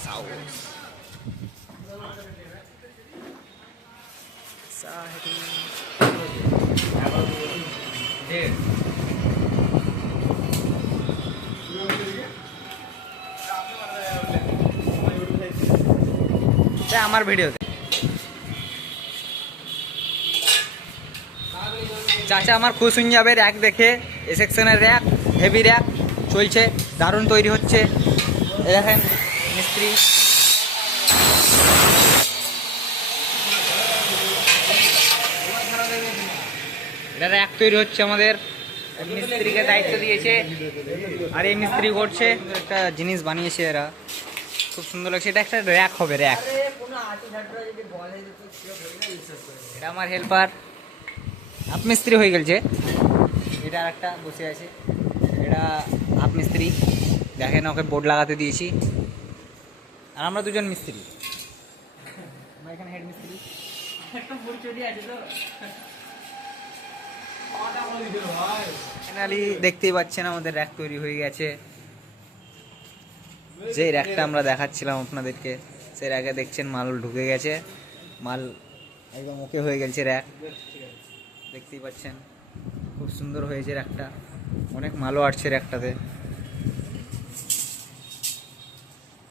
Glass house আমার ভিডিওতে চাচা আমার খুশ হয়ে যাবে র্যাক দেখে। এ সেকশনের র্যাক হেভি র্যাক চলছে, দারুণ তৈরি হচ্ছে। এই দেখেন মিস্ত্রি, এটা র্যাক তৈরি হচ্ছে আমাদের। মিস্ত্রিকে দায়িত্ব দিয়েছে আর এই মিস্ত্রি করছে। একটা জিনিস বানিয়েছে এরা, খুব সুন্দর লাগছে। এটা একটা র্যাক হবে, র্যাক। এটা আমার হেল্পার আপ মিস্ত্রি হয়ে গেছে। এটা আর একটা বসে আছে, এটা আপ মিস্ত্রি। দেখেন ওকে বোর্ড লাগাতে দিয়েছি আর আমরা দুজন মিস্ত্রি। আমরা এখানে হেড মিস্ত্রি। ফাইনালি দেখতেই পাচ্ছেন আমাদের র্যাক তৈরি হয়ে গেছে। যে র্যাকটা আমরা দেখাচ্ছিলাম আপনাদেরকে, সেই র্যাকে দেখছেন মাল ঢুকে গেছে, মাল একদম ওকে হয়ে গেছে। র্যাক দেখতেই পাচ্ছেন খুব সুন্দর হয়েছে র্যাকটা, অনেক মালও আসছে র্যাকটাতে।